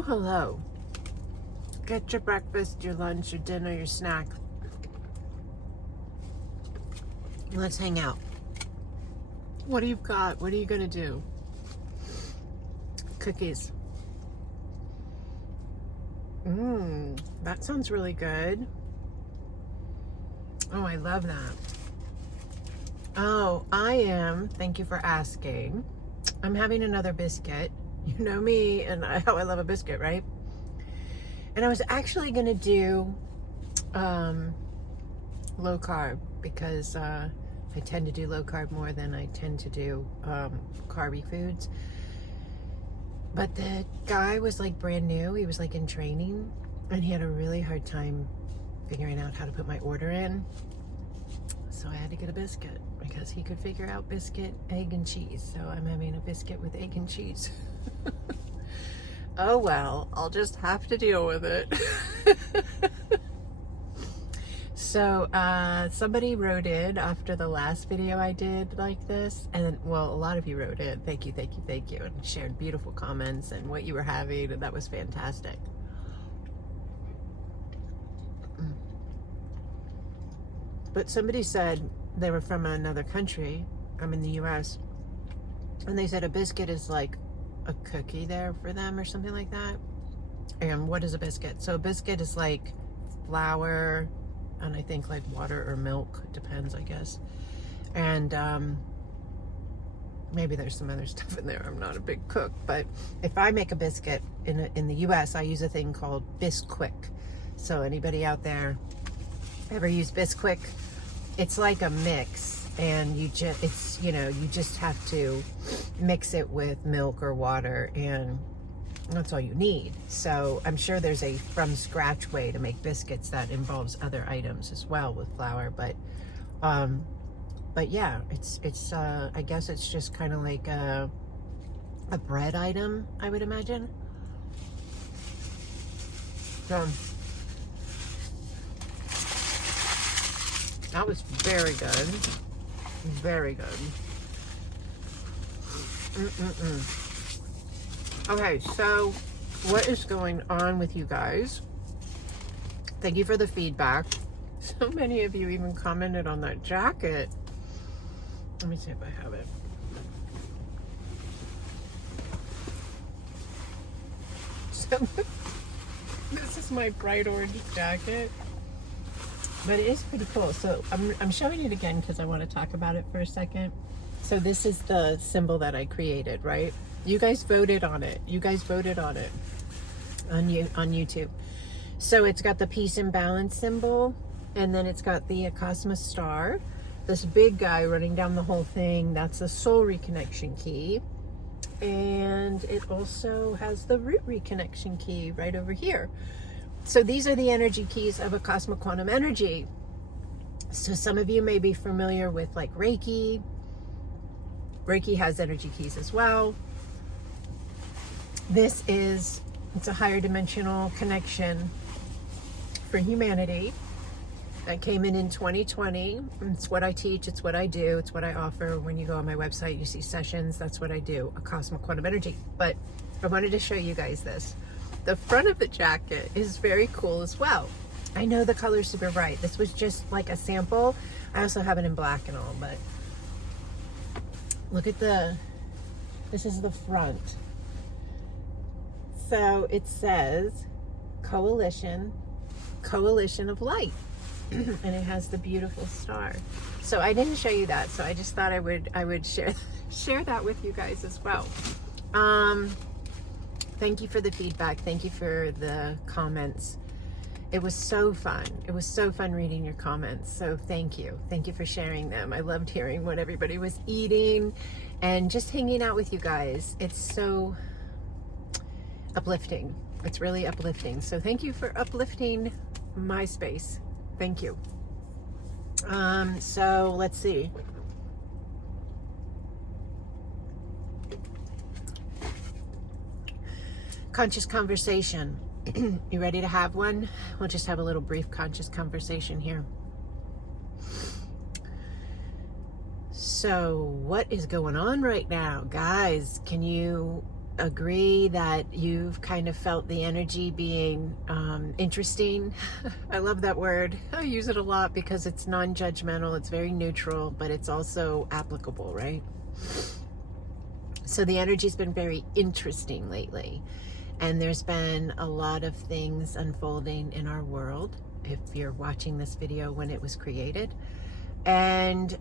Oh, hello. Get your breakfast, your lunch, your dinner, your snack. Let's hang out. What do you got? What are you going to do? Cookies. That sounds really good. Oh, I love that. Oh, I am. Thank you for asking. I'm having another biscuit. You know me and how I love a biscuit, right? And I was actually going to do low carb because I tend to do low carb more than I tend to do carby foods. But the guy was like brand new. He was like in training and he had a really hard time figuring out how to put my order in. So I had to get a biscuit because he could figure out biscuit, egg, and cheese. So I'm having a biscuit with egg and cheese. Oh well, I'll just have to deal with it. So somebody wrote in after the last video I did like this, and well, a lot of you wrote in. Thank you, thank you, thank you, and shared beautiful comments and what you were having, and that was fantastic. But somebody said they were from another country. I'm in the US, and they said a biscuit is like a cookie there for them or something like that. And what is a biscuit? So a biscuit is like flour and I think like water or milk, depends, I guess. And maybe there's some other stuff in there. I'm not a big cook, but if I make a biscuit in the US, I use a thing called Bisquick. So anybody out there ever use Bisquick? It's like a mix, and you just have to mix it with milk or water, and that's all you need. So I'm sure there's a from scratch way to make biscuits that involves other items as well with flour, but yeah, it's I guess it's just kind of like a bread item, I would imagine. So that was very good. Very good. Okay, so what is going on with you guys? Thank you for the feedback. So many of you even commented on that jacket. Let me see if I have it. So this is my bright orange jacket. But it is pretty cool. So I'm showing it again because I want to talk about it for a second. So this is the symbol that I created, right? You guys voted on it. You guys voted on it on YouTube. So it's got the peace and balance symbol, and then it's got the Acasma star. This big guy running down the whole thing, that's a soul reconnection key. And it also has the root reconnection key right over here. So these are the energy keys of Acasma Quantum Energy. So some of you may be familiar with like Reiki. Reiki has energy keys as well. It's a higher dimensional connection for humanity that came in 2020. It's what I teach, it's what I do, it's what I offer. When you go on my website, you see sessions, that's what I do, Acasma Quantum Energy. But I wanted to show you guys this. The front of the jacket is very cool as well. I know the color's super bright. This was just like a sample. I also have it in black and all, but look at this is the front. So it says Coalition of Light. And it has the beautiful star. So I didn't show you that, so I just thought I would share that with you guys as well. Thank you for the feedback. Thank you for the comments. It was so fun. It was so fun reading your comments. So thank you. Thank you for sharing them. I loved hearing what everybody was eating and just hanging out with you guys. It's so uplifting. It's really uplifting. So thank you for uplifting my space. Thank you. So let's see. Conscious conversation. You ready to have one? We'll just have a little brief conscious conversation here. So what is going on right now? Guys, can you agree that you've kind of felt the energy being interesting. I love that word. I use it a lot because it's non-judgmental, it's very neutral, but it's also applicable, right? So the energy's been very interesting lately, and there's been a lot of things unfolding in our world, if you're watching this video when it was created. And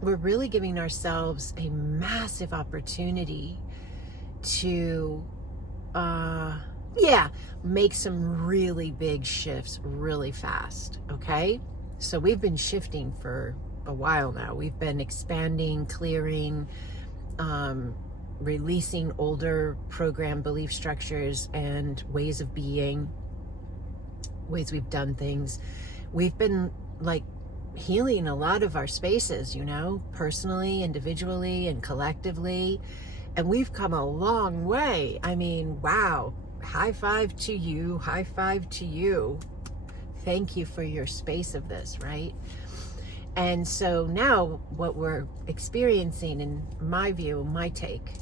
we're really giving ourselves a massive opportunity to make some really big shifts really fast. Okay, so we've been shifting for a while now. We've been expanding, clearing, releasing older program belief structures and ways of being, ways we've done things. We've been like healing a lot of our spaces, you know, personally, individually, and collectively. And we've come a long way. I mean, wow. High five to you. High five to you. Thank you for your space of this, right? And so now what we're experiencing, in my view, my take,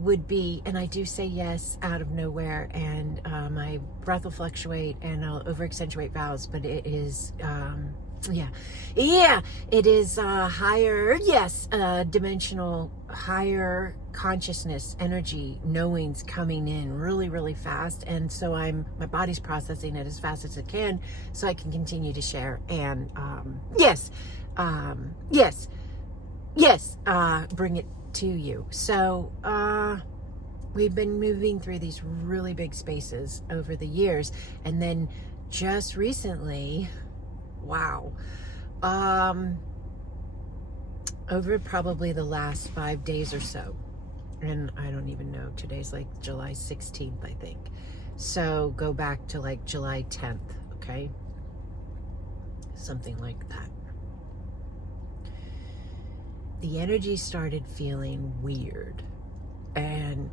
would be, and I do say yes out of nowhere, and my breath will fluctuate and I'll over accentuate vowels, but it is, it is higher, dimensional, higher consciousness, energy, knowings coming in really, really fast. And so my body's processing it as fast as it can so I can continue to share. And bring it to you. So we've been moving through these really big spaces over the years, and then just recently, over probably the last 5 days or so, and I don't even know, today's like July 16th, I think, so go back to like July 10th, okay, something like that. The energy started feeling weird, and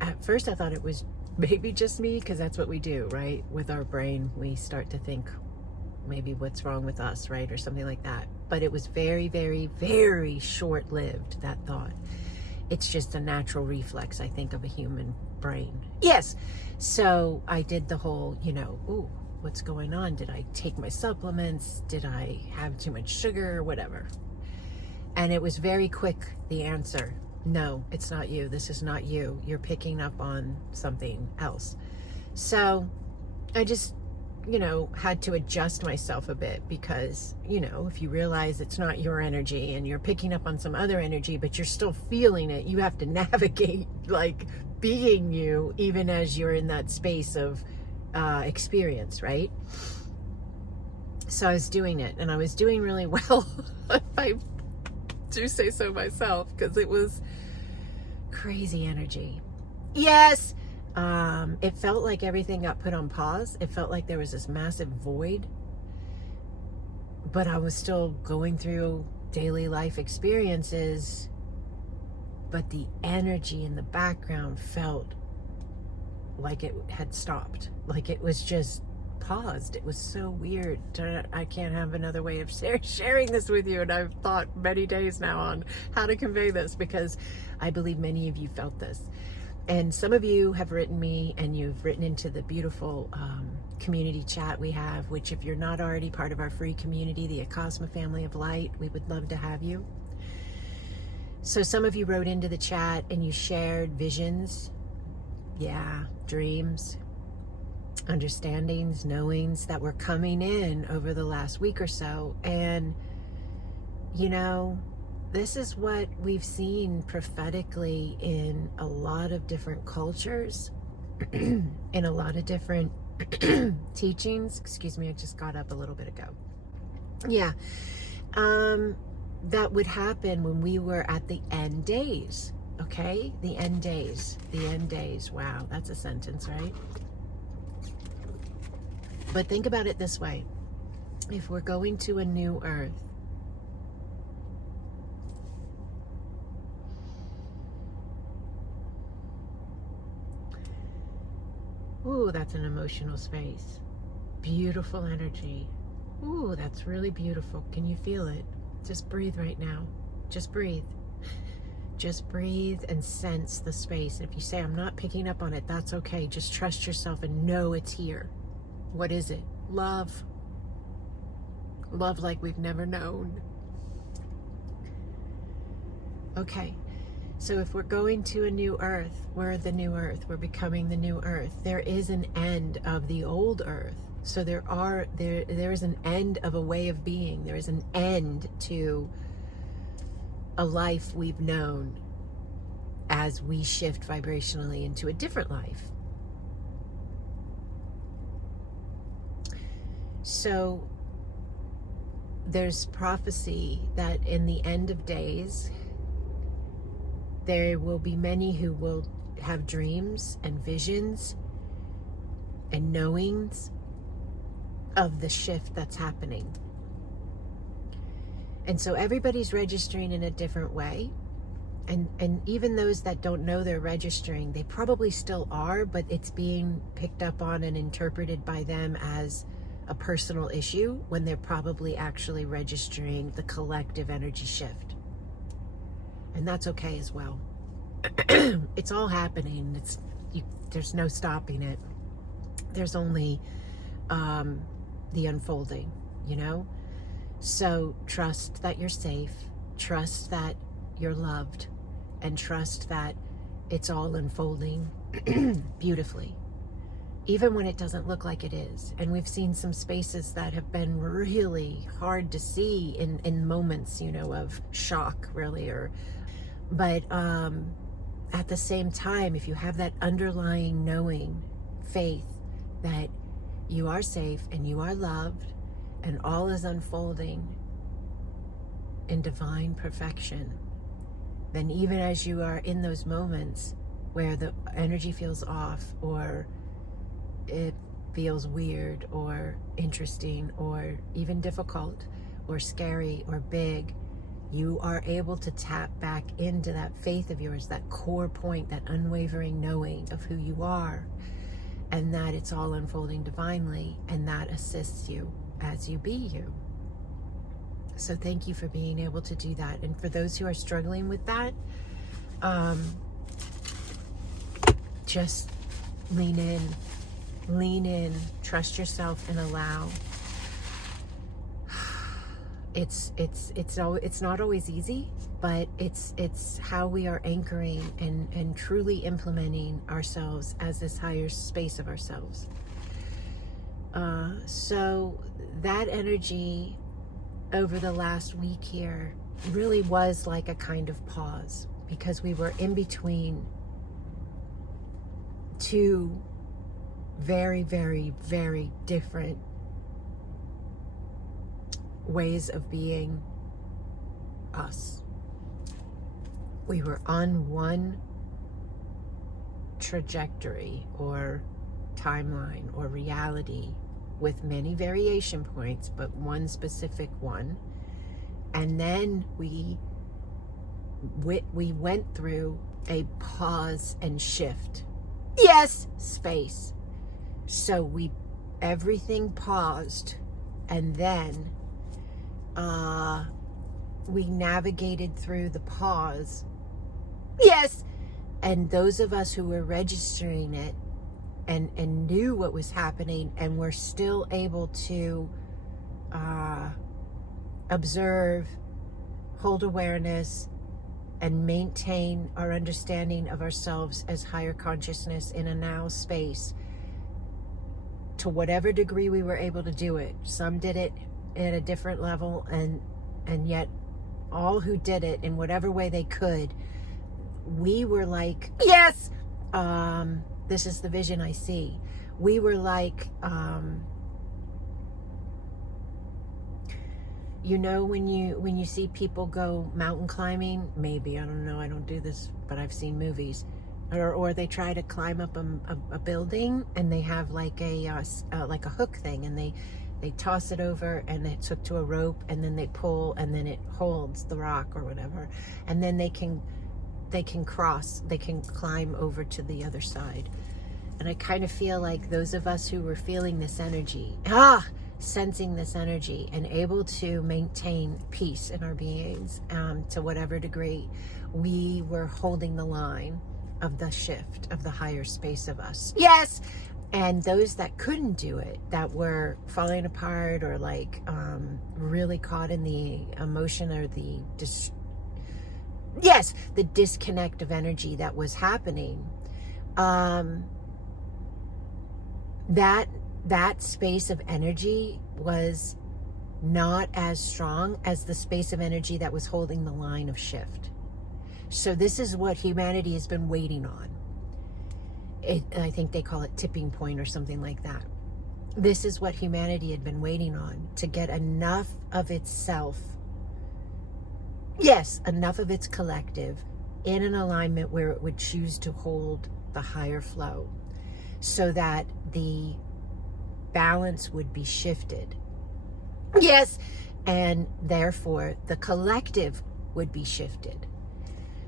at first I thought it was maybe just me, because that's what we do, right? With our brain, we start to think maybe what's wrong with us, right? Or something like that. But it was very, very, very short-lived, that thought. It's just a natural reflex, I think, of a human brain. Yes. So I did the whole, ooh, what's going on? Did I take my supplements? Did I have too much sugar? Whatever. And it was very quick, the answer. No, it's not you. This is not you. You're picking up on something else. So I just, had to adjust myself a bit, because, if you realize it's not your energy and you're picking up on some other energy, but you're still feeling it, you have to navigate like being you, even as you're in that space of experience, right? So I was doing it, and I was doing really well, if I do say so myself, because it was crazy energy. Yes. It felt like everything got put on pause. It felt like there was this massive void, but I was still going through daily life experiences, but the energy in the background felt like it had stopped, like it was just paused. It was so weird. I can't have another way of sharing this with you, and I've thought many days now on how to convey this, because I believe many of you felt this. And some of you have written me, and you've written into the beautiful community chat we have, which, if you're not already part of our free community, the Acasma family of light, we would love to have you. So some of you wrote into the chat and you shared visions, dreams, understandings, knowings that were coming in over the last week or so. And, this is what we've seen prophetically in a lot of different cultures, in a lot of different teachings. Excuse me, I just got up a little bit ago. That would happen when we were at the end days, okay? The end days. Wow, that's a sentence, right? But think about it this way. If we're going to a new earth, ooh, that's an emotional space. Beautiful energy. Ooh, that's really beautiful. Can you feel it? Just breathe right now. Just breathe. Just breathe and sense the space. And if you say, I'm not picking up on it, that's okay. Just trust yourself and know it's here. What is it? Love. Love like we've never known. Okay. So if we're going to a new earth, we're the new earth. We're becoming the new earth. There is an end of the old earth. So there is an end of a way of being. There is an end to a life we've known as we shift vibrationally into a different life. So there's prophecy that in the end of days, there will be many who will have dreams and visions and knowings of the shift that's happening. And so everybody's registering in a different way. And even those that don't know they're registering, they probably still are, but it's being picked up on and interpreted by them as a personal issue when they're probably actually registering the collective energy shift. And that's okay as well. It's all happening. There's no stopping it. There's only the unfolding, you know? So trust that you're safe, trust that you're loved, and trust that it's all unfolding beautifully, even when it doesn't look like it is. And we've seen some spaces that have been really hard to see in moments, you know, of shock, really. But at the same time, if you have that underlying knowing, faith that you are safe and you are loved, and all is unfolding in divine perfection, then even as you are in those moments where the energy feels off, or it feels weird or interesting or even difficult or scary or big, you are able to tap back into that faith of yours, that core point, that unwavering knowing of who you are, and that it's all unfolding divinely, and that assists you as you be you. So thank you for being able to do that. And for those who are struggling with that, just lean in, trust yourself, and allow. It's not always easy, but it's how we are anchoring and truly implementing ourselves as this higher space of ourselves. So that energy over the last week here really was like a kind of pause, because we were in between two very, very, very different ways of being us. We were on one trajectory or timeline or reality with many variation points, but one specific one. And then we went through a pause and shift. Yes, space. So everything paused, and then we navigated through the pause. Yes. And those of us who were registering it and knew what was happening and were still able to observe, hold awareness, and maintain our understanding of ourselves as higher consciousness in a now space, to whatever degree we were able to do it. Some did it at a different level, and yet all who did it in whatever way they could, we were like, yes, this is the vision I see. We were like, you know, when you see people go mountain climbing, maybe, I don't know, I don't do this, but I've seen movies, or they try to climb up a building, and they have like a hook thing, and they toss it over, and it's hooked to a rope, and then they pull, and then it holds the rock or whatever, and then they can climb over to the other side. And I kind of feel like those of us who were feeling this energy, sensing this energy and able to maintain peace in our beings to whatever degree, we were holding the line of the shift of the higher space of us. Yes! And those that couldn't do it, that were falling apart or like really caught in the emotion or the disconnect of energy that was happening, that space of energy was not as strong as the space of energy that was holding the line of shift. So this is what humanity has been waiting on. I think they call it tipping point or something like that. This is what humanity had been waiting on, to get enough of itself, enough of its collective in an alignment where it would choose to hold the higher flow, so that the balance would be shifted. Yes, and therefore the collective would be shifted.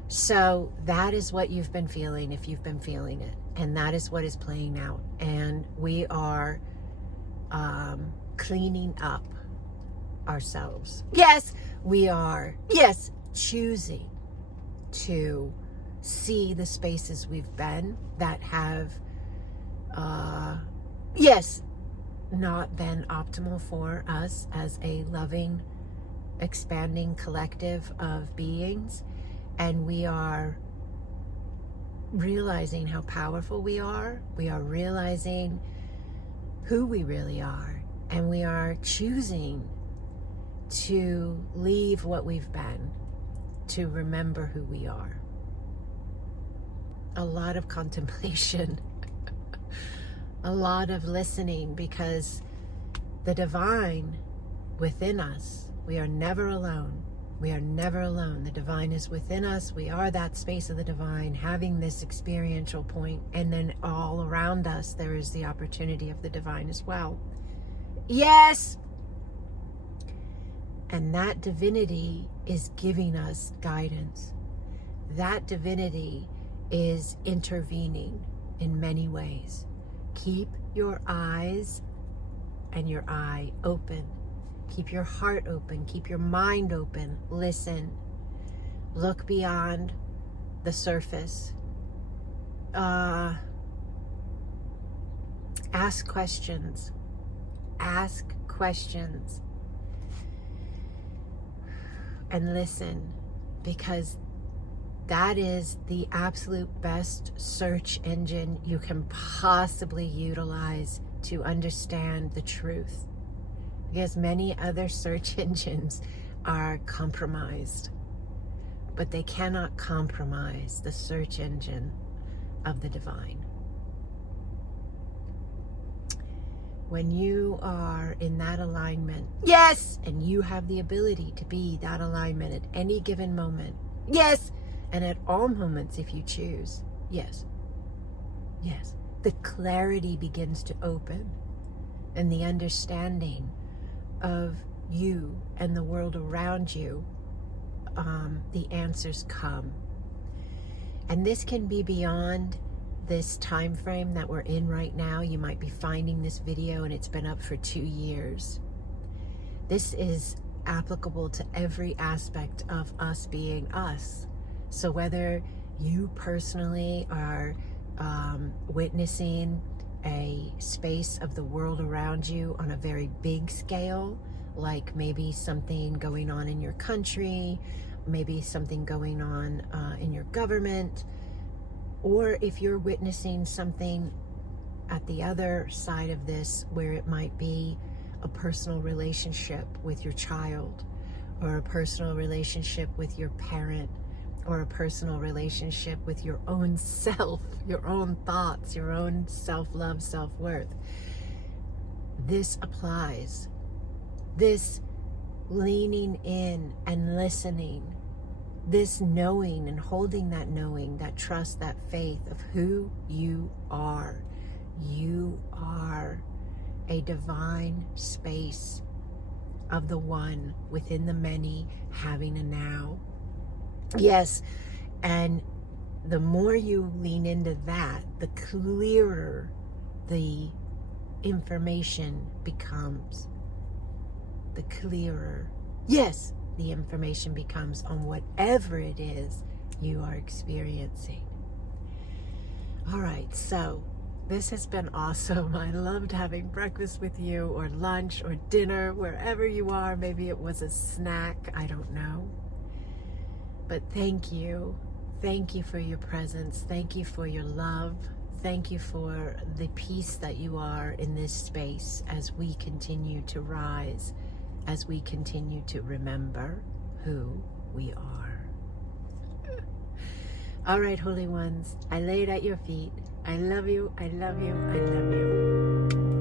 So that is what you've been feeling, if you've been feeling it. And that is what is playing out. And we are cleaning up ourselves. Yes, we are. Yes, choosing to see the spaces we've been that have, not been optimal for us as a loving, expanding collective of beings. And we are realizing how powerful we are. We are realizing who we really are. And we are choosing to leave what we've been, to remember who we are. A lot of contemplation, a lot of listening, because the divine within us, we are never alone. We are never alone. The divine is within us. We are that space of the divine, having this experiential point, and then all around us there is the opportunity of the divine as well. Yes! And that divinity is giving us guidance. That divinity is intervening in many ways. Keep your eyes and your eye open. Keep your heart open. Keep your mind open. Listen. Look beyond the surface. Ask questions. Ask questions. And listen, because that is the absolute best search engine you can possibly utilize to understand the truth. Because many other search engines are compromised, but they cannot compromise the search engine of the divine. When you are in that alignment, yes, and you have the ability to be that alignment at any given moment, yes, and at all moments if you choose, yes, the clarity begins to open, and the understanding of you and the world around you, the answers come. And this can be beyond this time frame that we're in right now. You might be finding this video and it's been up for 2 years. This is applicable to every aspect of us being us. So whether you personally are witnessing a space of the world around you on a very big scale, like maybe something going on in your country, maybe something going on in your government, or if you're witnessing something at the other side of this where it might be a personal relationship with your child, or a personal relationship with your parent, or a personal relationship with your own self, your own thoughts, your own self-love, self-worth. This applies. This leaning in and listening, this knowing and holding that knowing, that trust, that faith of who you are. You are a divine space of the one within the many, having a now. Yes, and the more you lean into that, the clearer the information becomes. the clearer, yes, the information becomes on whatever it is you are experiencing. All right, so this has been awesome. I loved having breakfast with you, or lunch, or dinner, wherever you are. Maybe it was a snack, I don't know. But thank you. Thank you for your presence. Thank you for your love. Thank you for the peace that you are in this space as we continue to rise, as we continue to remember who we are. All right, holy ones, I lay it at your feet. I love you, I love you, I love you.